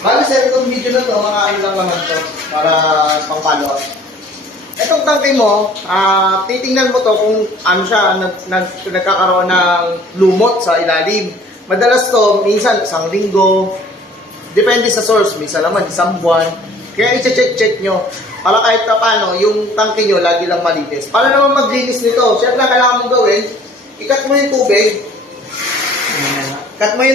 Bali sir, itong video na to, mga ano lang naman to, para pang follow up. Itong tangke mo, titingnan mo to kung ano siya, nagkakaroon ng lumot sa ilalim. Madalas to, minsan isang linggo, depende sa source, minsan naman isang buwan. Kaya i-check nyo, para kahit na paano, yung tangke nyo lagi lang malinis. Para naman maglinis nito, syempre kailangan mong gawin, ikat mo yung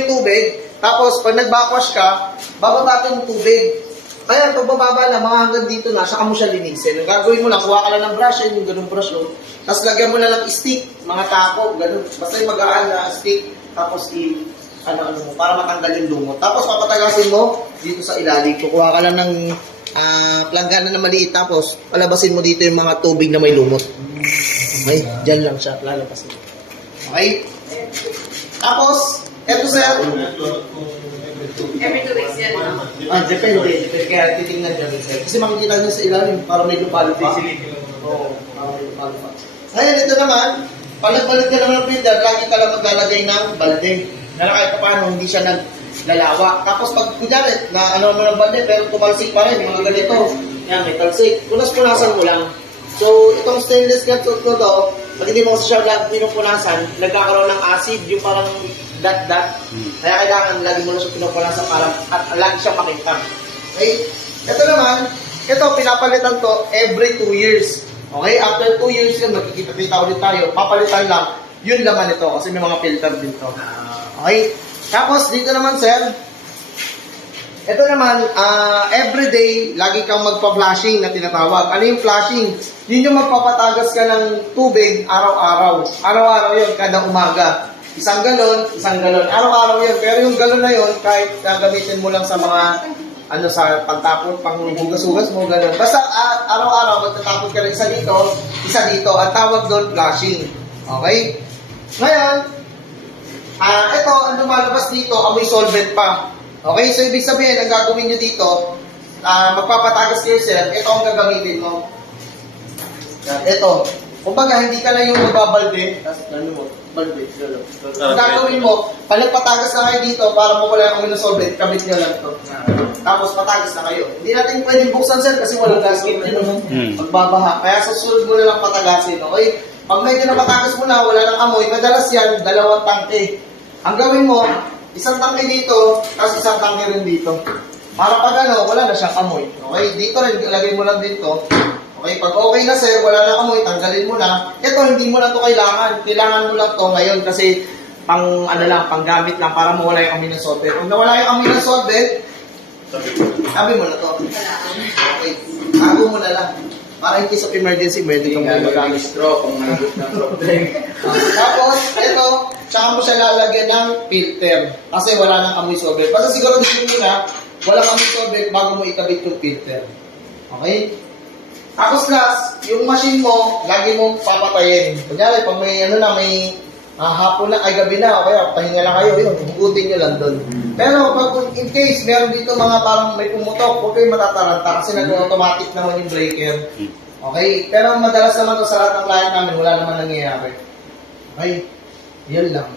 tubig, tapos pag nag-backwash ka, bababatin yung tubig. Kaya pag bababa na, mga hanggang dito na, saka mo siya linisin. Ang gagawin mo lang, kuha ka lang ng brush, yung ganung brush, tapos lagyan mo na ng stick, mga tako, ganun. Basta yung mag-aan na stick, tapos ano mo, para matanggal yung lumot. Tapos papatagasin mo dito sa ilalim. Kukuha ka lang ng planggana na maliit, tapos palabasin mo dito yung mga tubig na may lumot. Okay, dyan lang siya, lalabasin. Okay? Tapos, eto sir. Every 2 weeks yan, no? Depende. Kaya titingnan dyan sir. Kasi makikita nyo sa ilalim, para may lupa-lupa. Oo, para may lupa-lupa. Ngayon, ito naman, palag-balag ka naman ng printer, lagi ka lang maglalagay ng balde. Na kahit pa paano, hindi siya naglalawa. Tapos pag kunyari, na ano naman ng balde, pero tumalsik pa rin, mga ganito. Yan, may talsik. Punas-punasan mo lang. So, itong stainless steel ko to, pag hindi mo siya pinupunasan, nagkakaroon ng acid, yung parang dot-dot. Kaya kailangan lagi mo na siya pinupunasan para at lagi siyang makita. Okay? Ito naman, ito pinapalitan to every 2 years. Okay? After 2 years yun, magkikita-kita ulit tayo. Papalitan lang. Yun laman ito kasi may mga filter din to. Okay? Tapos dito naman sir, ito naman, everyday, lagi kang magpa-flashing na tinatawag. Ano yung flashing? Yun yung magpapatagas ka ng tubig araw-araw. Araw-araw yun, kada umaga. Isang galon. Araw-araw yun. Pero yung galon na yun, kahit gamitin mo lang sa mga, sa pagtapon, pang hugas-hugas mo, galon. Basta araw-araw, magtatapon ka ng isa dito, at tawag doon flashing. Okay? Ngayon, ito, ang lumalabas dito, amoy solvent pa. Okay, so ibig sabihin, ang gagawin nyo dito, magpapatagas kayo sir, ito ang gagamitin mo. Ito. Kumbaga, hindi ka na yung magbabalde. Ang gagawin mo, palagpatagas na kayo dito para mawala yung amoy ng solvent, kabit nyo lang ito. Tapos patagas na kayo. Hindi natin pwedeng buksan sir kasi walang gasket din. Magbabaha. Kaya susunod mo na lang patagasin. Okay? Pag medyo napatagas mo na, wala nang amoy, madalas yan, 2 tangke. Ang gawin mo, isang tangke dito, tapos isang tangke rin dito. Para pag wala na siyang amoy. Okay? Dito rin, ilagay mo lang dito. Okay? Pag okay na sir, wala na amoy, tanggalin mo na. Ito, hindi mo na ito kailangan. Kailangan mo lang ito ngayon kasi panggamit lang para mawala yung amoy ng solvent. Kung nawala yung amoy ng solvent, sabi mo na ito. Okay. Tago mo na lang. Para in case of emergency, pwede kang magamit. Straw, kung nalabot ng problem. Tapos, ito, tsaka mo siya lalagyan ng filter. Kasi wala nang amoy solvent. Basta siguro dito na, walang amoy solvent bago mo ikabit yung filter. Okay? Tapos last, yung machine mo, lagi mong papatayin. Kunyari, pag may hapon na, ay gabi na, o kaya pahinga lang kayo, yun, hugutin nyo lang doon. Pero pag in case, meron dito mga parang may pumutok, huwag kayo matataranta kasi nag-automatic naman yung breaker. Okay? Pero madalas naman to sa lahat ng client namin, wala naman nangyayari. Okay? Yun lang.